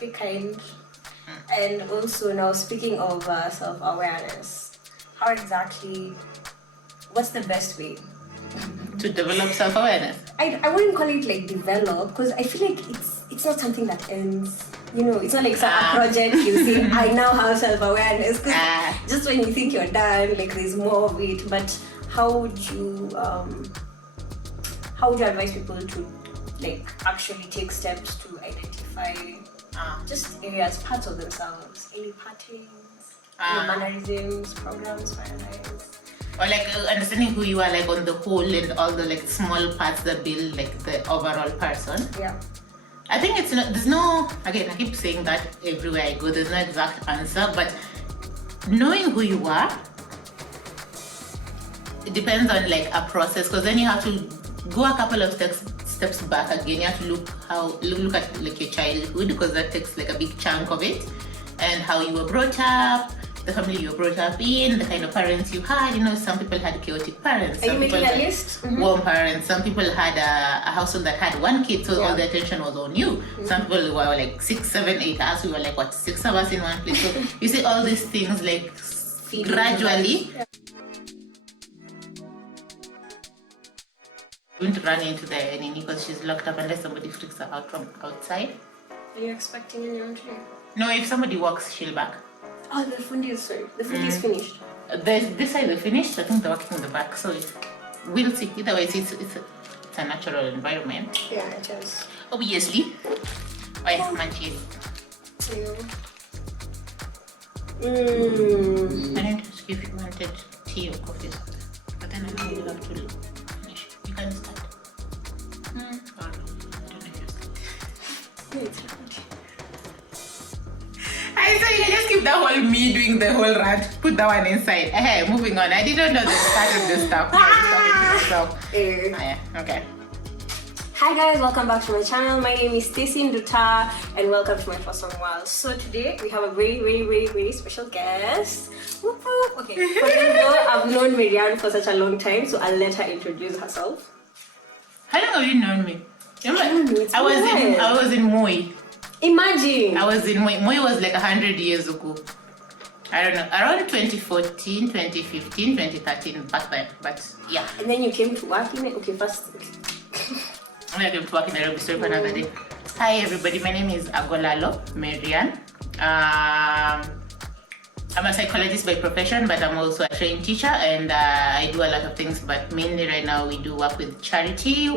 Be kind. And also now speaking of self-awareness, what's the best way to develop self-awareness? I wouldn't call it like develop, because I feel like it's not something that ends. You know, it's not like some project you say, I now have self-awareness. Just when you think you're done, like there's more of it. But how would you advise people to like actually take steps to identify just areas, parts of themselves, any patterns, any mannerisms, programs, finalize? Or like understanding who you are, like on the whole, and all the like small parts that build like the overall person. Yeah. I think there's no, again, I keep saying that everywhere I go, there's no exact answer, but knowing who you are, it depends on like a process, because then you have to go a couple of steps back again. You have to look at like your childhood, because that takes like a big chunk of it, and how you were brought up, the family you were brought up in, the kind of parents you had. You know, some people had chaotic parents. Are you making a list? Warm parents. Some people had a household that had one kid, so all the attention was on you. Some people were like 6, 7, 8 hours. We were like, what, 6 of us in one place. So you see all these things like gradually. Going to run into the Nini because she's locked up unless somebody freaks her out from outside. Are you expecting anyone to? No, if somebody walks, she'll back. Oh, the food is finished. This side is finished. I think they're working in the back, so we'll see. Either way, it's a natural environment. Yeah, it is. Obviously. Oh yeah, munchies. I didn't ask if you wanted tea or coffee, but then I know you have to finish. You can start. I don't know if you're starting. I so you can just keep that whole me doing the whole rant, put that one inside. Hey, moving on. I didn't know the start of this stuff. Yeah, okay. Hi guys, welcome back to my channel. My name is Stacey Nduta and welcome to my flawsome world. So today we have a very special guest. Whoop, whoop. Okay, for you know, I've known Marianne for such a long time, so I'll let her introduce herself. How long have you known me? I was in Moi. Imagine! I was in Moi. Moi was like 100 years ago. I don't know, around 2014, 2015, 2013, back then. But yeah. And then you came to work in it? Okay, first. I came to work in Nairobi, story for another day. Hi everybody, my name is Agolla Aloo, Marianne. I'm a psychologist by profession, but I'm also a trained teacher, and I do a lot of things, but mainly right now we do work with charity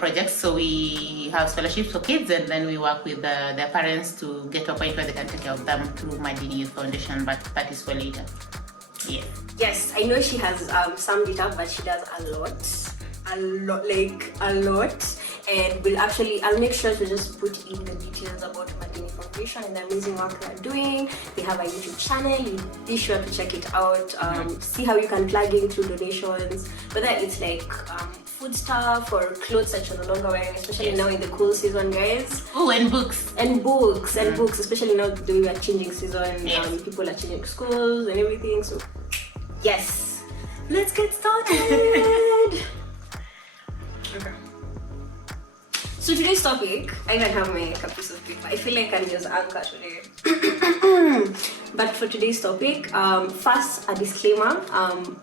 projects. So we have scholarships for kids, and then we work with their parents to get to a point where they can take care of them through Madini Youth Foundation, but that is for later. Yeah. Yes, I know she has some data, but she does a lot, and I'll make sure to just put in the details about Madini Foundation and the amazing work they're doing. They have a YouTube channel, be sure to check it out, see how you can plug in through donations, whether it's like food stuff or clothes that you're no longer wearing, especially now in the cool season, guys. Oh, and books, especially now the way we are changing season. People are changing schools and everything, so yes, let's get started. Okay. So today's topic, I don't have my piece of paper. I feel like I'm just anchor today. But for today's topic, first a disclaimer.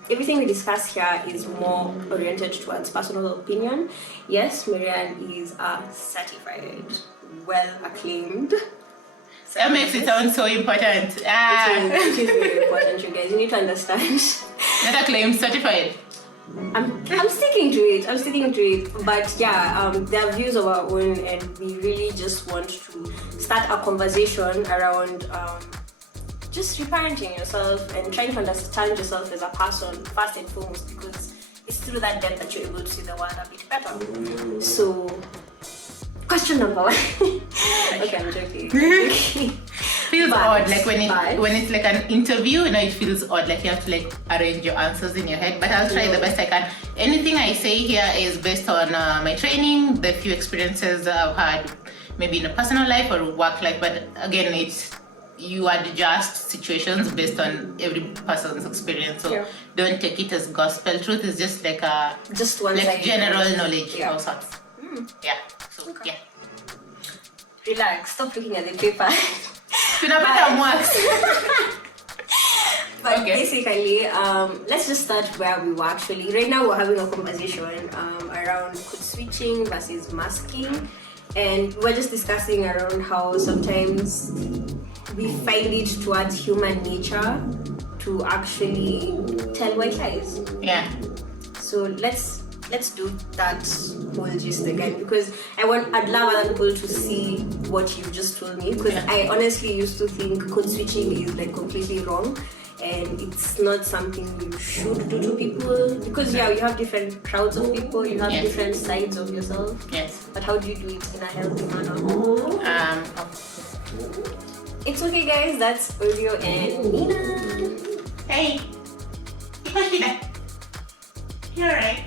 Everything we discuss here is more oriented towards personal opinion. Yes, Marianne is a certified, well-acclaimed. That makes it sound so important. It is very important, you guys. You need to understand. Not acclaimed, certified. I'm sticking to it. But yeah, there are views of our own, and we really just want to start a conversation around just reparenting yourself and trying to understand yourself as a person first and foremost, because it's through that depth that you're able to see the world a bit better. So, question number 1. Okay, I'm joking. Feels odd, like when it's like an interview, you know, it feels odd, like you have to like arrange your answers in your head, but I'll try the best I can. Anything I say here is based on my training, the few experiences I've had, maybe in a personal life or work life, but again, you adjust situations based on every person's experience, so don't take it as gospel truth. It's just like one like general knowledge of sorts. Yeah, so yeah. Relax. Stop looking at the paper. But okay. Basically, let's just start where we were actually. Right now, we're having a conversation around code switching versus masking, and we're just discussing around how sometimes we find it towards human nature to actually tell white lies. Yeah. So let's do that whole gist again, because I'd love other people to see what you just told me, because I honestly used to think code switching is like completely wrong, and it's not something you should do to people, because you have different crowds of people, you have different sides of yourself. Yes. But how do you do it in a healthy manner? It's okay, guys. That's Oreo and Nina. Hey. You're right.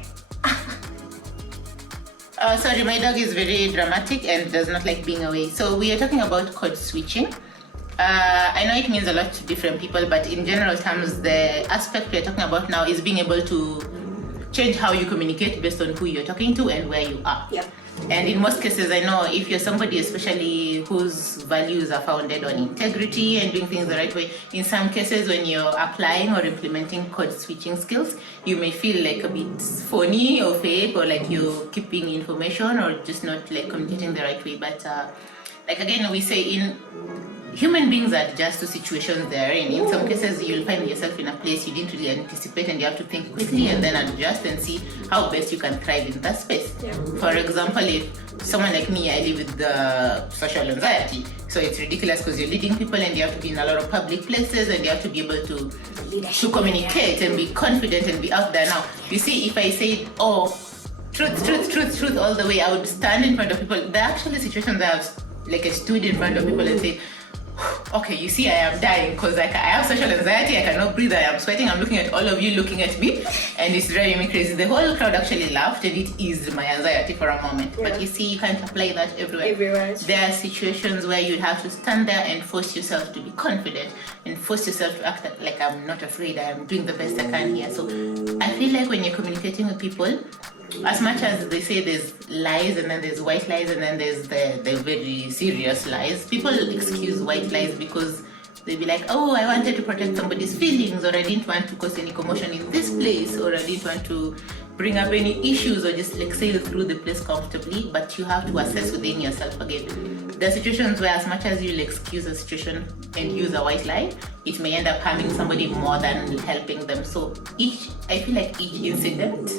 Sorry, my dog is very dramatic and does not like being away. So we are talking about code switching. I know it means a lot to different people, but in general terms, the aspect we're talking about now is being able to change how you communicate based on who you're talking to and where you are. Yeah. And in most cases, I know if you're somebody especially whose values are founded on integrity and doing things the right way, in some cases when you're applying or implementing code switching skills, you may feel like a bit phony or fake, or like you're keeping information or just not like communicating the right way. But like again, we say human beings adjust to situations they're in. In some cases, you'll find yourself in a place you didn't really anticipate, and you have to think quickly and then adjust and see how best you can thrive in that space. Yeah. For example, if someone like me, I live with the social anxiety, so it's ridiculous because you're leading people and you have to be in a lot of public places and you have to be able to communicate and be confident and be out there. Now, you see, if I say, truth all the way, I would stand in front of people. There are actually situations I stood in front of people and say, okay, you see, I am dying because I have social anxiety, I cannot breathe, I am sweating, I'm looking at all of you looking at me, and it's driving me crazy. The whole crowd actually laughed and it eased my anxiety for a moment. Yeah. But you see, you can't apply that everywhere. There are situations where you'd have to stand there and force yourself to be confident and force yourself to act like I'm not afraid, I am doing the best I can here. So I feel like when you're communicating with people, as much as they say there's lies and then there's white lies and then there's the very serious lies, people excuse white lies because they'll be like, oh, I wanted to protect somebody's feelings, or I didn't want to cause any commotion in this place, or I didn't want to bring up any issues, or just like sail through the place comfortably. But you have to assess within yourself again. There are situations where as much as you'll excuse a situation and use a white lie, it may end up harming somebody more than helping them. So I feel like each incident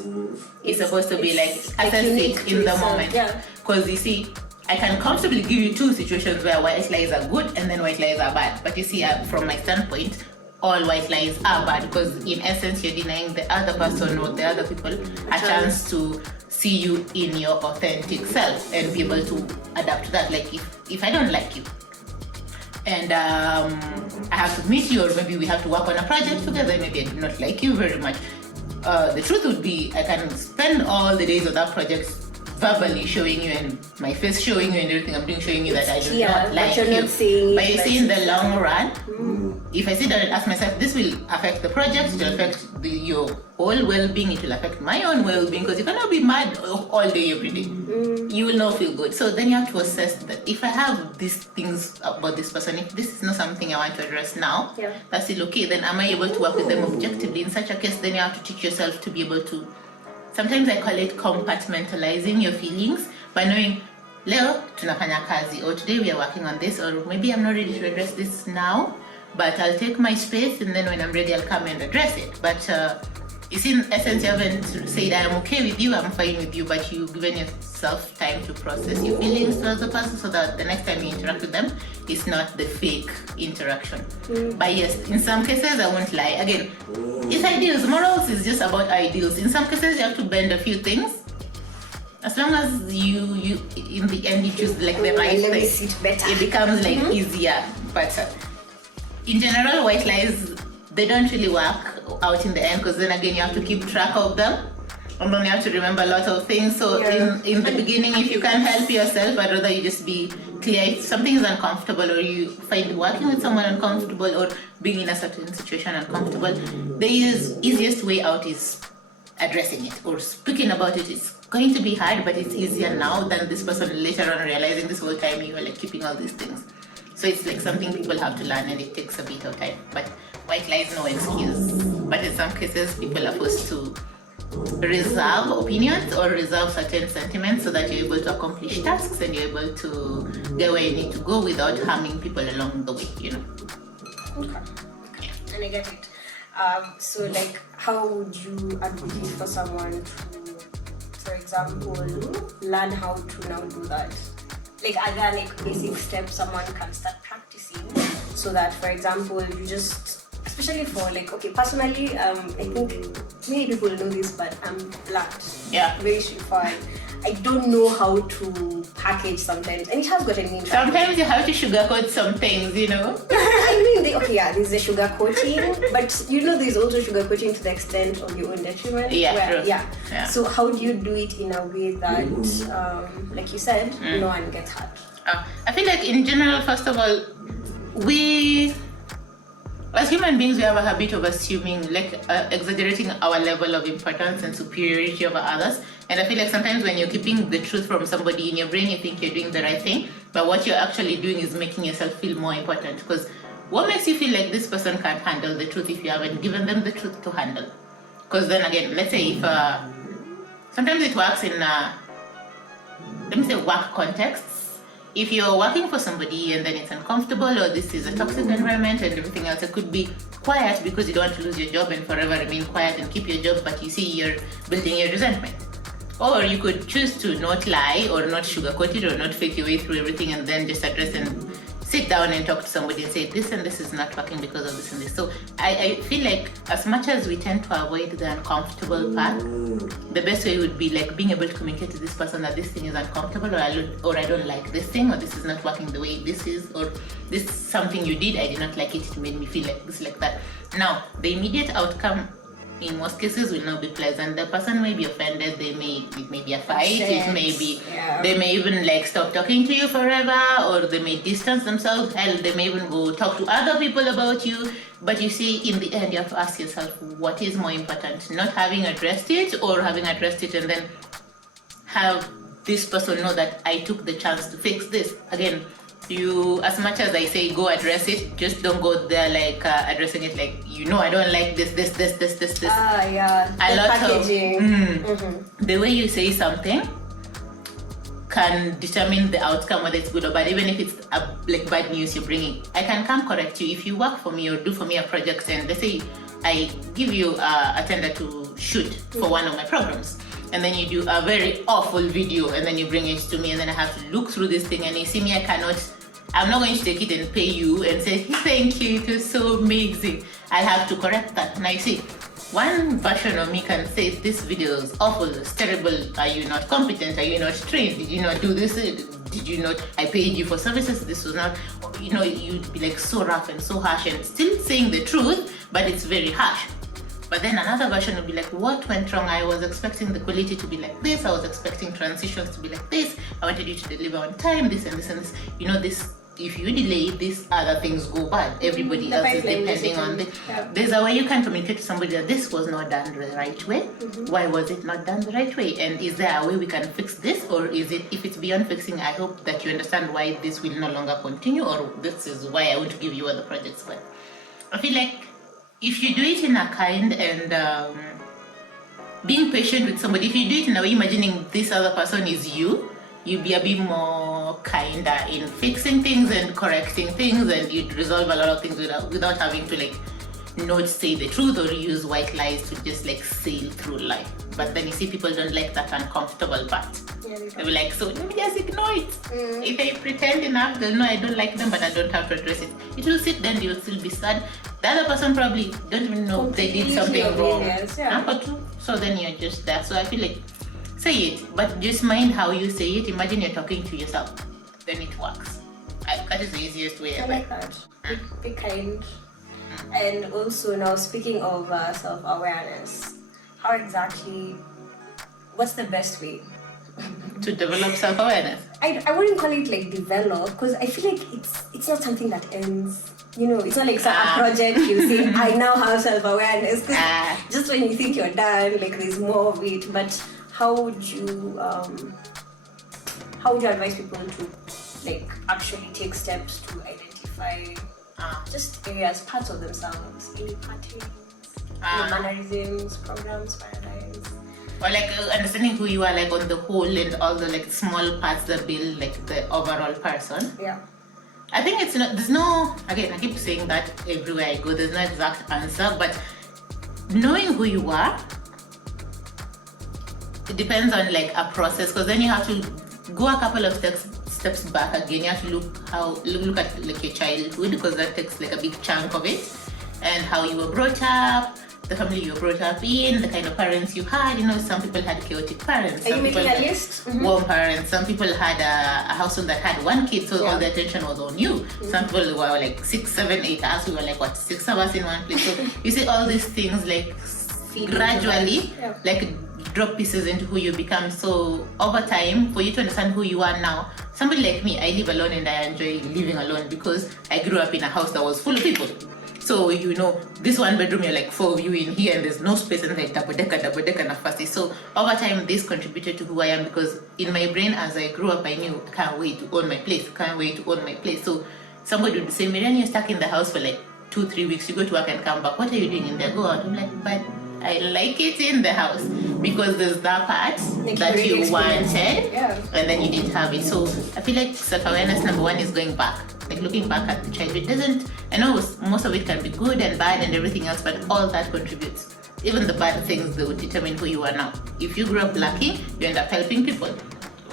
is supposed to be like assess it in the moment. Because you see, I can comfortably give you two situations where white lies are good and then white lies are bad. But you see, from my standpoint, all white lies are bad, because in essence you're denying the other person or the other people a chance to see you in your authentic self and be able to adapt to that. Like if I don't like you and I have to meet you, or maybe we have to work on a project together, maybe I do not like you very much, the truth would be I can spend all the days of that project verbally showing you and my face showing you and everything I'm doing showing you that I do not like you. But you see, in the long run, if I sit down and ask myself, this will affect the project, it will affect your whole well-being, it will affect my own well-being, because you cannot be mad all day, every day. You will not feel good. So then you have to assess that if I have these things about this person, if this is not something I want to address now, that's still okay, then am I able to work with them objectively? In such a case, then you have to teach yourself to be able to, sometimes I call it compartmentalizing your feelings, by knowing, leo tunafanya kazi, or today we are working on this, or maybe I'm not ready to address this now, but I'll take my space, and then when I'm ready, I'll come and address it. But you see, in essence, you haven't said, I'm okay with you, I'm fine with you, but you've given yourself time to process your feelings towards the person, so that the next time you interact with them, it's not the fake interaction. But yes, in some cases, I won't lie. Again, it's ideals. Morals is just about ideals. In some cases, you have to bend a few things. As long as you in the end, you choose like the right thing, it becomes like easier. But in general, white lies, they don't really work out in the end, because then again you have to keep track of them and then you have to remember a lot of things. So in the beginning, if you can't help yourself, I'd rather you just be clear. If something is uncomfortable, or you find working with someone uncomfortable, or being in a certain situation uncomfortable, the easiest way out is addressing it, or speaking about it is going to be hard, but it's easier now than this person later on realizing this whole time you were like keeping all these things. So it's like something people have to learn, and it takes a bit of time. But white lie is no excuse. But in some cases, people are forced to reserve opinions or reserve certain sentiments so that you're able to accomplish tasks and you're able to get where you need to go without harming people along the way, you know. Okay. And I get it. So like, how would you advocate for someone to, for example, learn how to now do that? Like, are there like basic steps someone can start practicing so that, for example, you just, especially for like, okay, personally, I think many people know this, but I'm blunt. Yeah. Very straightforward. I don't know how to package sometimes, and it has gotten me. Sometimes you have to sugarcoat some things, you know. I mean, okay, yeah, there's the sugarcoating, but you know, there's also sugarcoating to the extent of your own detriment. Yeah, where, true. Yeah. So how do you do it in a way that, like you said, no one gets hurt? I feel like in general, first of all, we, as human beings, we have a habit of assuming, like exaggerating our level of importance and superiority over others. And I feel like sometimes when you're keeping the truth from somebody, in your brain you think you're doing the right thing, but what you're actually doing is making yourself feel more important. Because what makes you feel like this person can't handle the truth if you haven't given them the truth to handle? Because then again, let's say if, sometimes it works in, let me say, work contexts. If you're working for somebody and then it's uncomfortable, or this is a toxic environment and everything else, it could be quiet because you don't want to lose your job and forever remain quiet and keep your job, but you see you're building your resentment. Or you could choose to not lie or not sugarcoat it or not fake your way through everything and then just address and sit down and talk to somebody and say this and this is not working because of this and this. So I feel like as much as we tend to avoid the uncomfortable part, the best way would be like being able to communicate to this person that this thing is uncomfortable, or I don't like this thing, or this is not working the way this is, or this is something you did, I did not like it, it made me feel like this, like that. Now, the immediate outcome in most cases will not be pleasant. The person may be offended, it may be a fight, it may be, they may even like stop talking to you forever, or they may distance themselves, hell, they may even go talk to other people about you. But you see, in the end, you have to ask yourself, what is more important? Not having addressed it, or having addressed it and then have this person know that I took the chance to fix this. Again, you, as much as I say go address it, just don't go there like addressing it like, you know, I don't like this. Yeah. A lot packaging. of the way you say something can determine the outcome, whether it's good or bad. Even if it's like bad news you're bringing, I can come correct you. If you work for me or do for me a project, and let's say I give you a tender to shoot for one of my programs, and then you do a very awful video and then you bring it to me, and then I have to look through this thing, and you see me, I'm not going to take it and pay you and say, thank you, it was so amazing. I'll have to correct that. Now you see, one version of me can say, this video is awful, it's terrible, are you not competent, are you not trained, did you not do this, did you not, I paid you for services, this was not, you know, you'd be like so rough and so harsh and still saying the truth, but it's very harsh. But then another version would be like, what went wrong? I was expecting the quality to be like this, I was expecting transitions to be like this, I wanted you to deliver on time, this and this and this. You know, this, if you delay, these other things go bad. Everybody else is depending on this. Yeah. There's a way you can communicate to somebody that this was not done the right way. Why was it not done the right way? And is there a way we can fix this? Or is it, if it's beyond fixing, I hope that you understand why this will no longer continue, or this is why I want to give you other projects. But I feel like if you do it in a kind and being patient with somebody, if you do it in a way imagining this other person is you, you'd be a bit more kinder in fixing things and correcting things, and you'd resolve a lot of things without having to like not say the truth or use white lies to just like sail through life. But then you see, people don't like that uncomfortable part. They'll be like, so let me just ignore it. If I pretend enough, they'll know I don't like them, but I don't have to address it. It will sit there and you'll still be sad. The other person probably don't even know they did something wrong. So then you're just there. So I feel like, say it, but just mind how you say it. Imagine you're talking to yourself. Then it works. That is the easiest way. I like that. Be kind. And also now, speaking of self-awareness, how exactly, what's the best way to develop self-awareness? I wouldn't call it like develop, because I feel like it's not something that ends. You know, it's not like a project you say, I now have self-awareness. Just when you think you're done, like there's more of it. But how would you advise people to like actually take steps to identify just areas, parts of themselves, any patterns, any mannerisms, programs, paradigms, or like understanding who you are, like on the whole, and all the like small parts that build like the overall person. Yeah. I think it's not, there's no, again, I keep saying that everywhere I go, there's no exact answer, but knowing who you are, it depends on like a process, because then you have to go a couple of steps back again. You have to look at like your childhood, because that takes like a big chunk of it, and how you were brought up, the family you were brought up in, the kind of parents you had. You know, some people had chaotic parents. Are you making a list? Warm parents. Some people had a household that had one kid, so all the attention was on you. Some people were like 6, 7, 8 us. We were like what, 6 of us in one place. So you see all these things like gradually, like drop pieces into who you become. So over time, for you to understand who you are now, somebody like me, I live alone and I enjoy living alone because I grew up in a house that was full of people. So, you know, this one bedroom, you're like 4 of you in here and there's no space, and like double decker and fussy. So over time, this contributed to who I am, because in my brain, as I grew up, I knew I can't wait to own my place, So somebody would say, Miriam, you're stuck in the house for like 2-3 weeks. You go to work and come back. What are you doing in there? Go out. I'm like, but I like it in the house, because there's that part like that you wanted, and then you didn't have it. So I feel like self-awareness, number one, is going back, like looking back at the childhood. I know most of it can be good and bad and everything else, but all that contributes. Even the bad things, they will determine who you are now. If you grew up lacking, you end up helping people.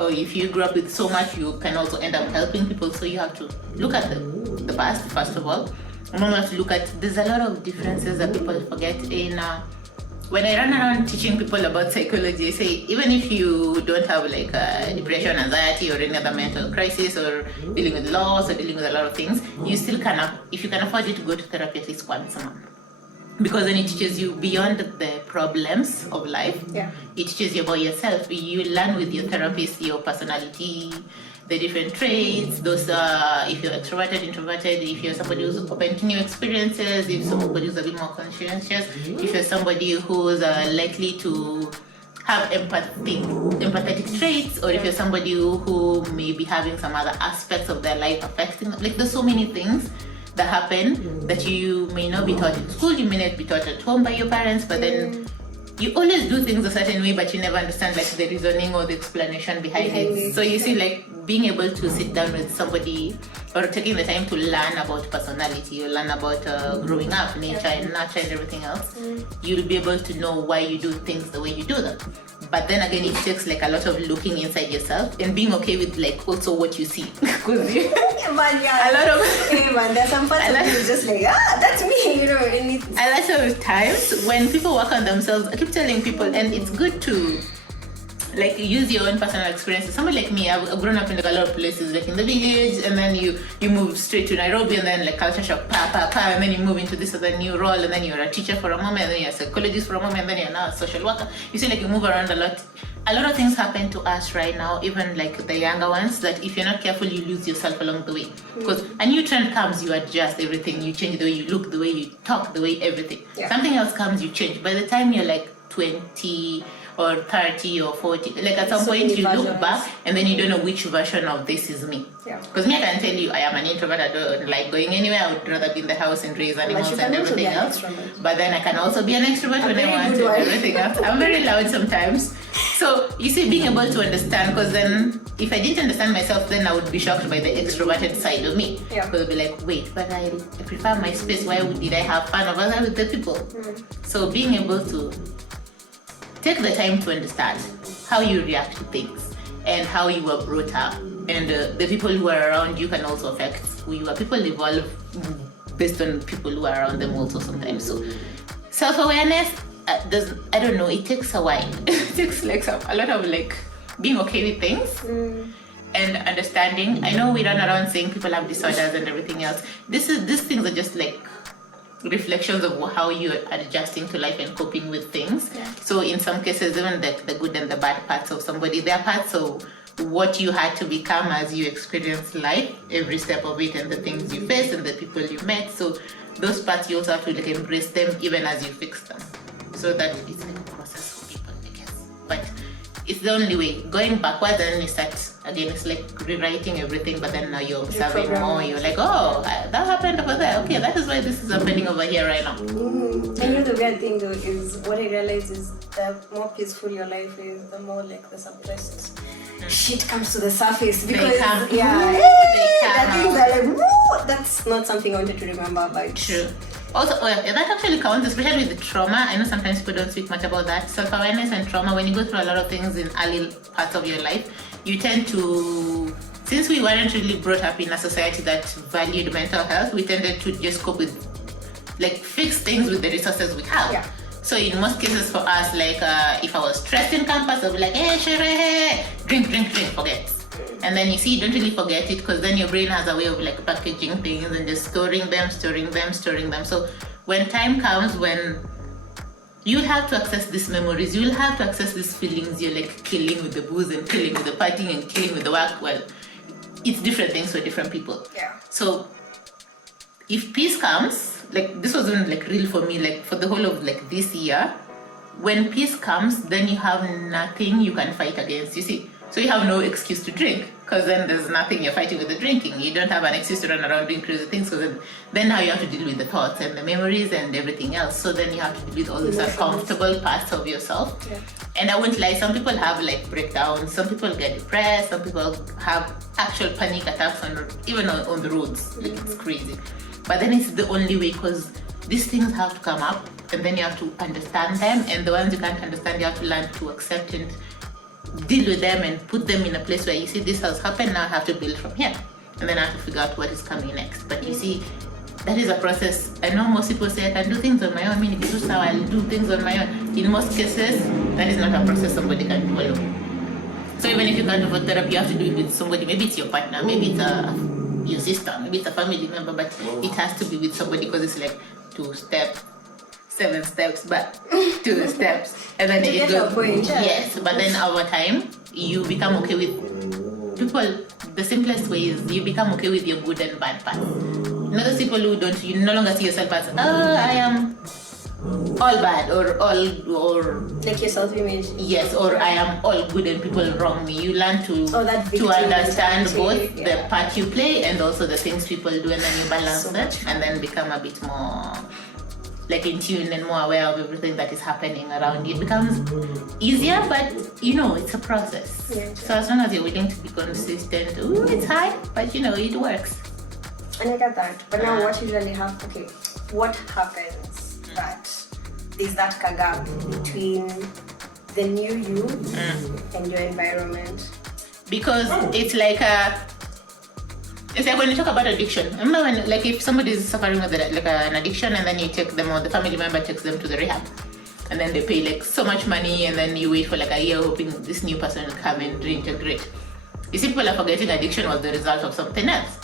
Or if you grew up with so much, you can also end up helping people. So you have to look at the past, first of all. And then you have to look at, there's a lot of differences that people forget in when I run around teaching people about psychology. I say, even if you don't have like depression, anxiety, or any other mental crisis, or dealing with loss, or dealing with a lot of things, you still can, if you can afford it, to go to therapy at least once a month. Because then it teaches you beyond the problems of life. It teaches you about yourself. You learn with your therapist your personality, the different traits, those if you're extroverted, introverted, if you're somebody who's open to new experiences, if somebody who's a bit more conscientious, if you're somebody who's likely to have empathetic traits, or if you're somebody who may be having some other aspects of their life affecting them. Like, there's so many things that happen that you may not be taught in school, you may not be taught at home by your parents, but then you always do things a certain way, but you never understand like the reasoning or the explanation behind it. So you see, like, being able to sit down with somebody, or taking the time to learn about personality, or learn about growing up, nature and nurture and everything else, you'll be able to know why you do things the way you do them. But then again, it takes like a lot of looking inside yourself and being okay with like also what you see. Because a lot of there's some parts of you just like, that's me, you know. And a lot of times when people work on themselves, I keep telling people, and it's good to like use your own personal experiences. Somebody like me, I've grown up in like a lot of places, like in the village, and then you move straight to Nairobi, and then like culture shock, and then you move into this other new role, and then you're a teacher for a moment, and then you're a psychologist for a moment, and then you're now a social worker. You see, like, you move around a lot. A lot of things happen to us right now, even like the younger ones, that if you're not careful, you lose yourself along the way. Because a new trend comes, you adjust everything, you change the way you look, the way you talk, the way everything. Something else comes, you change. By the time you're like 20 or 30 or 40, like at some point you look back and then you don't know which version of this is me. Because me, I can tell you, I am an introvert. I don't like going anywhere. I would rather be in the house and raise animals and everything else. But then I can also be an extrovert when I want to, and everything else. I'm very loud sometimes. So you see, being able to understand, because then if I didn't understand myself, then I would be shocked by the extroverted side of me. Because I'd be like, wait, but I prefer my space. Why did I have fun over there with the people? So being able to take the time to understand how you react to things and how you were brought up, and the people who are around you can also affect who you are. People evolve based on people who are around them also sometimes. So self-awareness, I don't know, it takes a while. It takes like a lot of like being okay with things and understanding. I know we run around saying people have disorders and everything else. These things are just like reflections of how you're adjusting to life and coping with things. So in some cases, even the good and the bad parts of somebody, they are parts of what you had to become as you experience life, every step of it, and the things you face and the people you met. So those parts, you also have to like embrace them even as you fix them. So that it's like a process for people, I guess. But the only way. Going backwards, then you start again. It's like rewriting everything, but then now you're observing more. You're like, oh, that happened over there. Okay, that is why this is happening over here right now. Mm-hmm. And the weird thing though is what I realize is the more peaceful your life is, the more like the suppressed shit comes to the surface, because the things are like, woo, that's not something I wanted to remember. But true. Also, that actually counts, especially with the trauma. I know sometimes people don't speak much about that. Self-awareness and trauma, when you go through a lot of things in early parts of your life, you tend to, since we weren't really brought up in a society that valued mental health, we tended to just cope with, like, fix things with the resources we have. Yeah. So in most cases for us, like, if I was stressed in campus, I'll be like, hey, sure, hey, drink, forget. And then you see, you don't really forget it, because then your brain has a way of like packaging things and just storing them. So when time comes when you'll have to access these memories, you'll have to access these feelings, you're like killing with the booze and killing with the partying and killing with the work. Well, it's different things for different people. Yeah. So if peace comes, like this wasn't like real for me, like for the whole of like this year, when peace comes, then you have nothing you can fight against, you see. So you have no excuse to drink, because then there's nothing you're fighting with the drinking. You don't have an excuse to run around doing crazy things, because then now you have to deal with the thoughts and the memories and everything else. So then you have to deal with all these uncomfortable parts of yourself. Yeah. And I won't lie, some people have like breakdowns, some people get depressed, some people have actual panic attacks even on the roads. Like, it's crazy. But then it's the only way, because these things have to come up, and then you have to understand them, and the ones you can't understand, you have to learn to accept and deal with them and put them in a place where you see this has happened, now I have to build from here, and then I have to figure out what is coming next. But you see, that is a process. I know most people say I can do things on my own. I mean, if you how I'll do things on my own. In most cases, that is not a process somebody can do alone. So even if you can't afford therapy, you have to do it with somebody. Maybe it's your partner, maybe it's your sister, maybe it's a family member, but it has to be with somebody, because it's like 2 steps, 7 steps, but 2 steps, and then it goes. Yes, but then over time, you become okay with people. The simplest way is you become okay with your good and bad parts. You know, those people who don't, you no longer see yourself as, I am all bad or like your self-image. Yes, or I am all good and people wrong me. You learn to understand both the part you play and also the things people do, and then you balance that and then become a bit more like in tune and more aware of everything that is happening around you. It becomes easier, but you know, it's a process. Yeah, so as long as you're willing to be consistent, it's hard, but you know, it works. And I get that. But now what usually happens, what happens that there's that gap between the new you and your environment? Because it's like when you talk about addiction. Remember when, like, if somebody is suffering with like an addiction, and then you take them, or the family member takes them to the rehab, and then they pay like so much money, and then you wait for like a year hoping this new person will come and reintegrate. You see, people are forgetting addiction was the result of something else.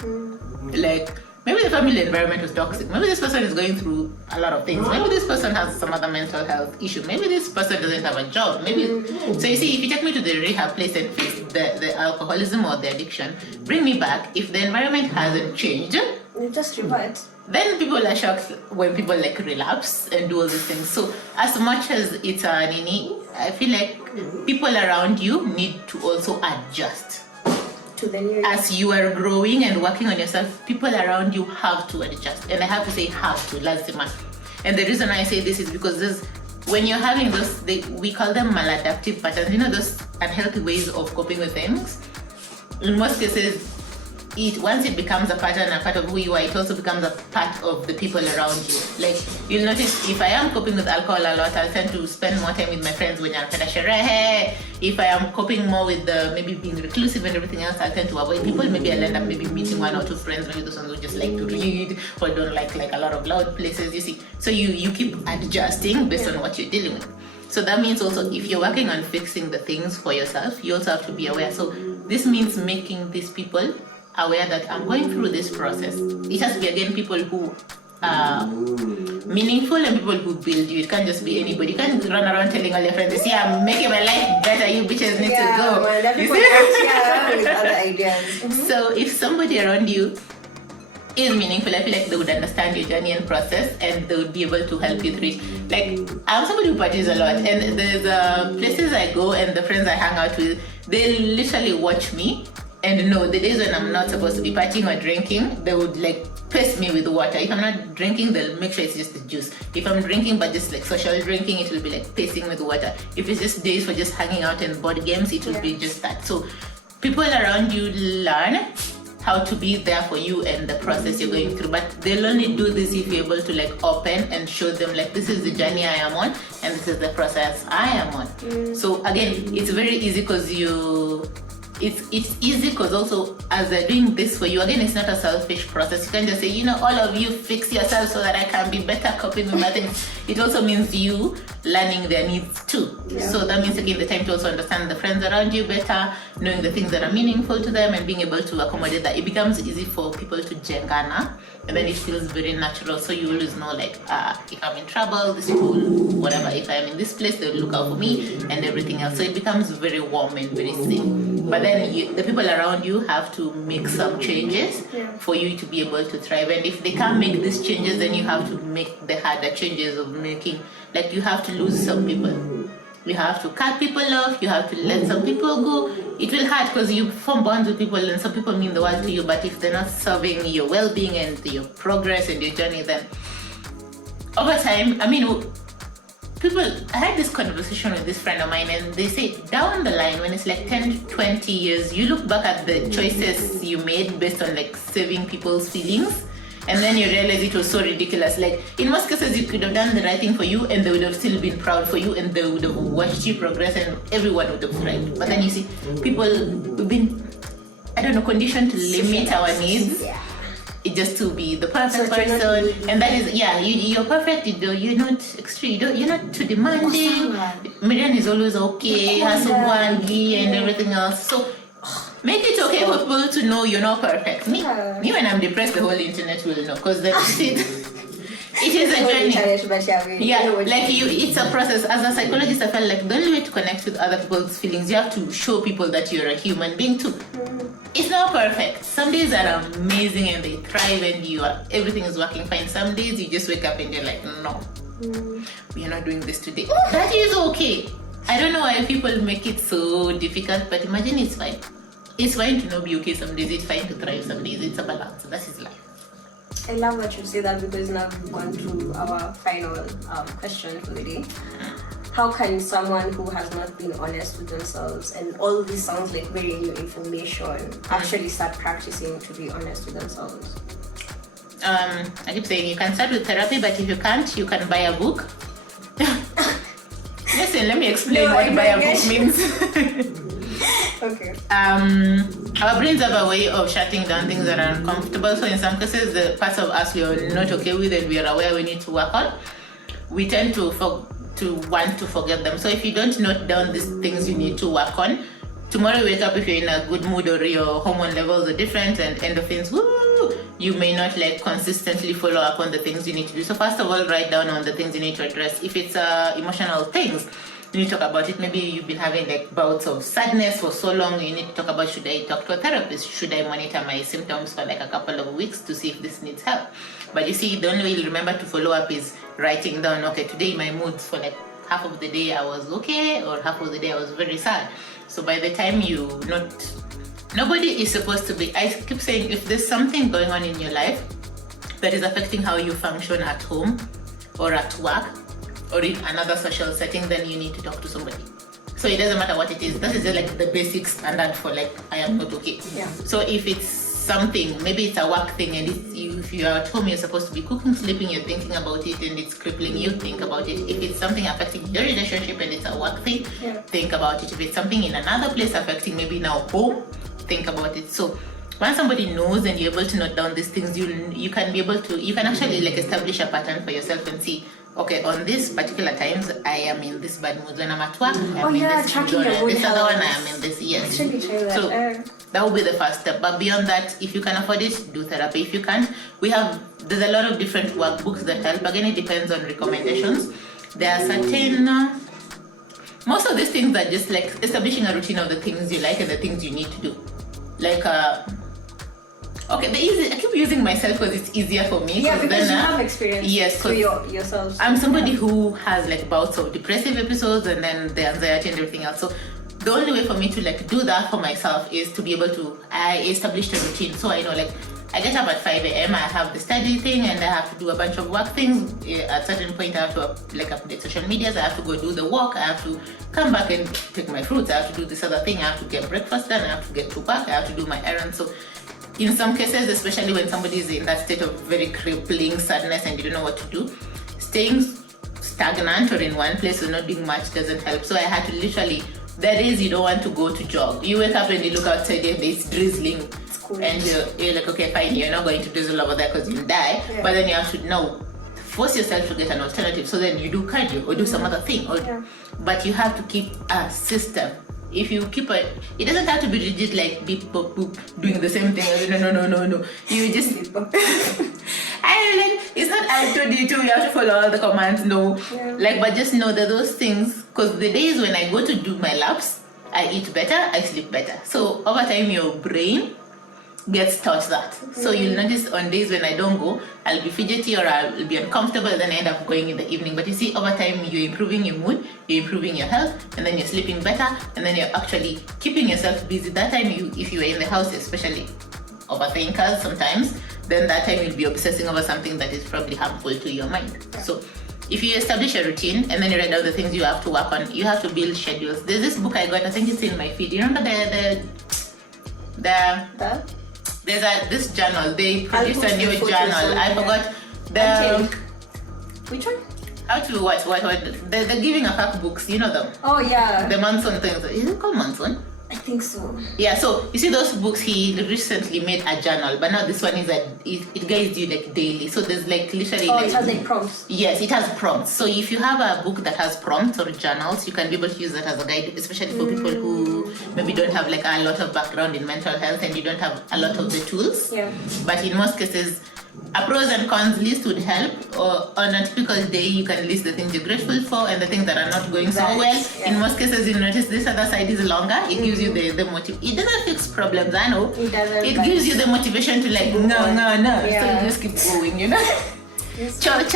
Like, maybe the family environment was toxic. Maybe this person is going through a lot of things. Maybe this person has some other mental health issue. Maybe this person doesn't have a job. Maybe. So you see, if you take me to the rehab place and face the alcoholism or the addiction, bring me back. If the environment hasn't changed, you just revert. Then people are shocked when people like relapse and do all these things. So as much as it's a nini, I feel like people around you need to also adjust. To the new as you are growing and working on yourself, people around you have to adjust. And I have to say have to, lazima. And the reason I say this is because when you're having those, we call them maladaptive patterns, you know, those unhealthy ways of coping with things. In most cases, once it becomes a pattern, a part of who you are, it also becomes a part of the people around you. Like, you'll notice if I am coping with alcohol a lot, I'll tend to spend more time with my friends when I'm sherehe. If I am coping more with maybe being reclusive and everything else, I'll tend to avoid people. Maybe I'll end up maybe meeting 1 or 2 friends, maybe those ones who just like to read or don't like a lot of loud places, you see. So you keep adjusting based on what you're dealing with. So that means also, if you're working on fixing the things for yourself, you also have to be aware. So this means making these people aware that I'm going through this process. It has to be, again, people who are meaningful and people who build you. It can't just be anybody. You can't run around telling all your friends, see, I'm making my life better, you bitches need to go. Well, you see? With other ideas. So if somebody around you is meaningful, I feel like they would understand your journey and process, and they would be able to help you through it. Like, I'm somebody who parties a lot, and there's places I go and the friends I hang out with, they literally watch me and know the days when I'm not supposed to be partying or drinking, they would like pace me with water. If I'm not drinking, they'll make sure it's just the juice. If I'm drinking but just like social drinking, it will be like pacing with water. If it's just days for just hanging out and board games, it will be just that. So people around you learn how to be there for you and the process you're going through, but they'll only do this if you're able to like open and show them like, this is the journey I am on and this is the process I am on. So again, it's very easy because it's easy because also as they're doing this for you, again, it's not a selfish process. You can just say, you know, all of you fix yourself so that I can be better coping with my things. It also means you learning their needs too. So that means again the time to also understand the friends around you better, knowing the things that are meaningful to them and being able to accommodate that. It becomes easy for people to jengana, and then it feels very natural. So you always know like, if I'm in trouble, this people, whatever, if I'm in this place, they'll look out for me and everything else. So it becomes very warm and very safe. But then the people around you have to make some changes for you to be able to thrive. And if they can't make these changes, then you have to make the harder changes of making, like you have to lose some people. You have to cut people off, you have to let some people go. It will hurt because you form bonds with people and some people mean the world to you, but if they're not serving your well-being and your progress and your journey, then over time, I mean, people, I had this conversation with this friend of mine and they say down the line when it's like 10 to 20 years, you look back at the choices you made based on like saving people's feelings, and then you realize it was so ridiculous. Like in most cases you could have done the right thing for you and they would have still been proud for you and they would have watched you progress and everyone would have thrived. But then you see, people, we've been, I don't know, conditioned to limit our needs. It just to be the perfect person, and that is you're perfect. You're not extreme. You're not too demanding. Miriam is always okay. Has one and everything else. So make it okay for people to know you're not perfect. Me when I'm depressed, the whole internet will know because that's it. It is a journey. Like you, it's a process. As a psychologist, I felt like the only way to connect with other people's feelings, you have to show people that you're a human being too. It's not perfect. Some days are amazing and they thrive and everything is working fine. Some days you just wake up and you're like, no, we are not doing this today. That is okay. I don't know why people make it so difficult, but imagine it's fine. It's fine to not be okay some days. It's fine to thrive some days. It's a balance. That is life. I love that you say that because now we've gone to our final question for the day. How can someone who has not been honest with themselves, and all this sounds like very new information, actually start practicing to be honest with themselves? I keep saying you can start with therapy, but if you can't, you can buy a book. Listen, let me explain what buy a book means. Okay. Our brains have a way of shutting down things that are uncomfortable. So in some cases, the parts of us we are not okay with and we are aware we need to work on, we tend to want to forget them. So if you don't note down these things you need to work on, tomorrow you wake up, if you're in a good mood or your hormone levels are different and endorphins, you may not like consistently follow up on the things you need to do. So first of all, write down on the things you need to address. If it's emotional things, you need to talk about it. Maybe you've been having like bouts of sadness for so long, you need to talk about, should I talk to a therapist? Should I monitor my symptoms for like a couple of weeks to see if this needs help? But you see, the only way you'll remember to follow up is writing down, okay, today my moods for like half of the day I was okay, or half of the day I was very sad. So by the time nobody is supposed to be, I keep saying, if there's something going on in your life that is affecting how you function at home or at work or in another social setting, then you need to talk to somebody. So it doesn't matter what it is. That is just like the basic standard for like, I am not okay. So if it's something, maybe it's a work thing, and if you're at home, you're supposed to be cooking, sleeping, you're thinking about it and it's crippling you, think about it. If it's something affecting your relationship and it's a work thing, think about it. If it's something in another place affecting maybe now home, think about it. So once somebody knows and you're able to note down these things, you can actually like establish a pattern for yourself and see, okay, on these particular times, I am in this bad mood. When I'm at work, I'm in this mood. This other one, I am in this, yes. Actually try that. So that will be the first step. But beyond that, if you can afford it, do therapy. If you can't, there's a lot of different workbooks that help. Again, it depends on recommendations. There are certain, most of these things are just like establishing a routine of the things you like and the things you need to do. Like, Okay, I keep using myself because it's easier for me. Yeah, because you have experience. Yes, to yourself. I'm somebody who has like bouts of depressive episodes and then the anxiety and everything else. So the only way for me to like do that for myself is to be able to, I established a routine. So I know like I get up at 5 a.m. I have the study thing and I have to do a bunch of work things. At a certain point I have to like update social medias. I have to go do the walk. I have to come back and take my fruits. I have to do this other thing. I have to get breakfast done. I have to get to work. I have to do my errands. So in some cases, especially when somebody is in that state of very crippling sadness and you don't know what to do, staying stagnant or in one place or not doing much doesn't help. So I had to literally, there is you don't want to go to jog. You wake up and you look outside and it's drizzling. And you're like, okay, fine, you're not going to drizzle over there because you'll die. Yeah. But then you have to now force yourself to get an alternative. So then you do cardio or do some other thing. But you have to keep a system. If you keep it doesn't have to be rigid like beep, boop, boop, doing the same thing. No. You just, it's not I told you to, you have to follow all the commands. No. Yeah. Like, but just know that those things, because the days when I go to do my laps, I eat better, I sleep better. So over time, your brain gets taught that. So you'll notice on days when I don't go, I'll be fidgety or I'll be uncomfortable and then I end up going in the evening. But you see, over time, you're improving your mood, you're improving your health, and then you're sleeping better, and then you're actually keeping yourself busy. That time, if you were in the house, especially overthinkers sometimes, then that time you'll be obsessing over something that is probably harmful to your mind. So if you establish a routine and then you write down the things you have to work on, you have to build schedules. There's this book I got, I think it's in my feed. You remember there's this journal. They produced a new journal. I forgot the. Which one? How to what? The giving a fuck books. You know them? Oh yeah. The Manson things. Is it called Manson? I think so. Yeah. So you see those books. He recently made a journal, but now this one is it guides you like daily. So there's like literally. Oh, it has like prompts. Yes, it has prompts. So if you have a book that has prompts or journals, you can be able to use that as a guide, especially for people who maybe don't have like a lot of background in mental health and you don't have a lot of the tools. Yeah. But in most cases, a pros and cons list would help. Or on a typical day, you can list the things you're grateful for and the things that are not going so well. Yeah. In most cases, you notice this other side is longer. It gives you the motive. It doesn't fix problems, I know. It doesn't. It gives you the motivation to like, no. Yeah. So you just keep going, you know? Church.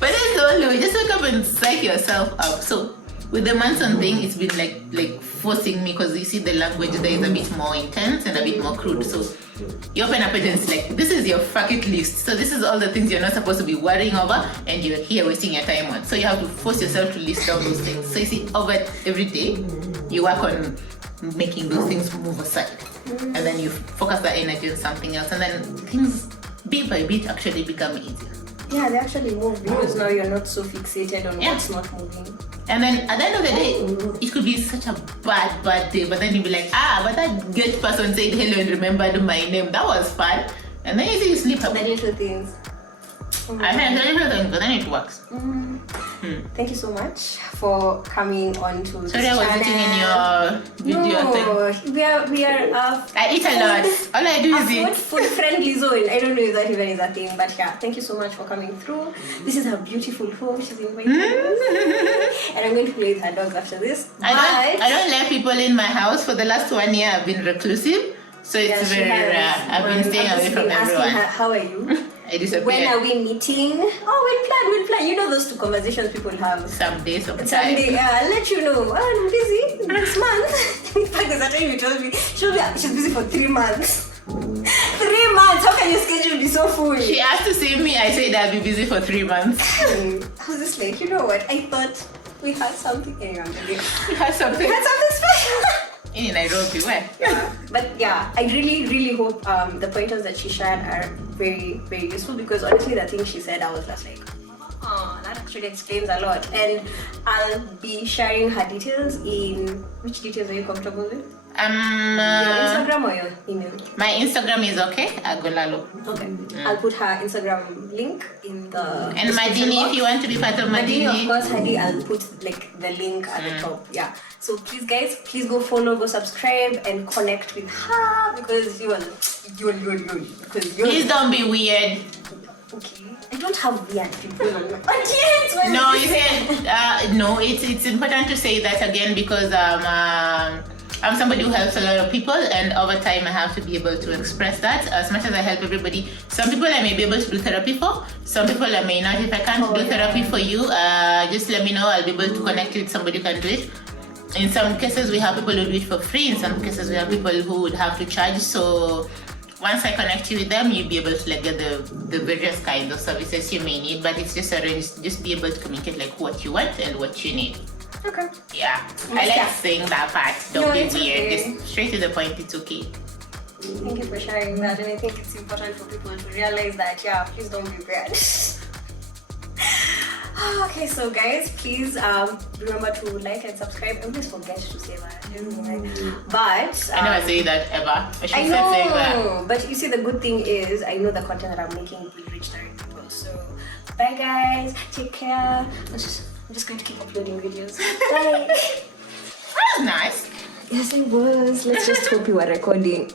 But that's the only way. Just wake up and psych yourself up. So with the Manson thing, it's been like forcing me, because you see the language there is a bit more intense and a bit more crude. So you open up and it's like, this is your bucket list. So this is all the things you're not supposed to be worrying over and you're here wasting your time on. So you have to force yourself to list down those things. So you see, over every day, you work on making those things move aside. And then you focus that energy on something else. And then things, bit by bit, actually become easier. Yeah, they actually move because now you're not so fixated on what's not moving. And then at the end of the day, it could be such a bad day, but then you'll be like, but that good person said hello and remembered my name. That was fun. And then you see you sleep up. The little things. I mean, the little things, but then it works. Thank you so much for coming on to this channel. Sorry, I was eating in your video thing. We are I eat a lot. All I do is eat. Food friendly zone. I don't know if that even is a thing, but yeah, thank you so much for coming through. This is her beautiful home. She's invited me. And I'm going to play with her dogs after this. I don't let people in my house. For the last 1 year, I've been reclusive. So it's very rare. I've been staying away from everyone. Her, how are you? I disappeared. When are we meeting? Oh, we'll plan. You know those two conversations people have. Someday. Someday, I'll let you know. Oh, I'm busy next month. In fact, there's a time you told me she's busy for 3 months. 3 months? How can your schedule be so full? She asked to see me. I said I'll be busy for 3 months. I was just like, you know what? I thought we had something. Anyway, we had something special. In Nairobi, where? Yeah. But yeah, I really hope the pointers that she shared are very, very useful, because honestly the thing she said, I was just like, oh, that actually explains a lot. And I'll be sharing her details in, which details are you comfortable with? Your Instagram or your email? My Instagram is okay, Agolla Aloo. Okay. I'll put her Instagram link in the and Madini, if you want to be part of Madini. Of course, Hadi, I'll put like the link at the top. Yeah. So please guys, please go follow, go subscribe and connect with her, because you're Please don't be weird. Okay. I don't have weird people on my audience. No, you said no, it's important to say that again, because I'm somebody who helps a lot of people, and over time I have to be able to express that. As much as I help everybody, some people I may be able to do therapy for, some people I may not. If I can't do therapy for you, just let me know. I'll be able to connect you with somebody who can do it. In some cases we have people who do it for free, in some cases we have people who would have to charge. So once I connect you with them, you'll be able to like get the various kinds of services you may need, but it's just just be able to communicate like what you want and what you need. Okay. Yeah. I like saying that part. Don't be weird. Okay. Just straight to the point, it's okay. Thank you for sharing that, and I think it's important for people to realize that, yeah, please don't be weird. Okay, so guys, please remember to like and subscribe. I always forget to say that. But I never say that ever. I should I start saying that. know, but you see, the good thing is I know the content that I'm making will reach the right people. So bye guys, take care. I'm just going to keep uploading videos. Bye. That was nice. Yes, it was. Let's just hope you are recording.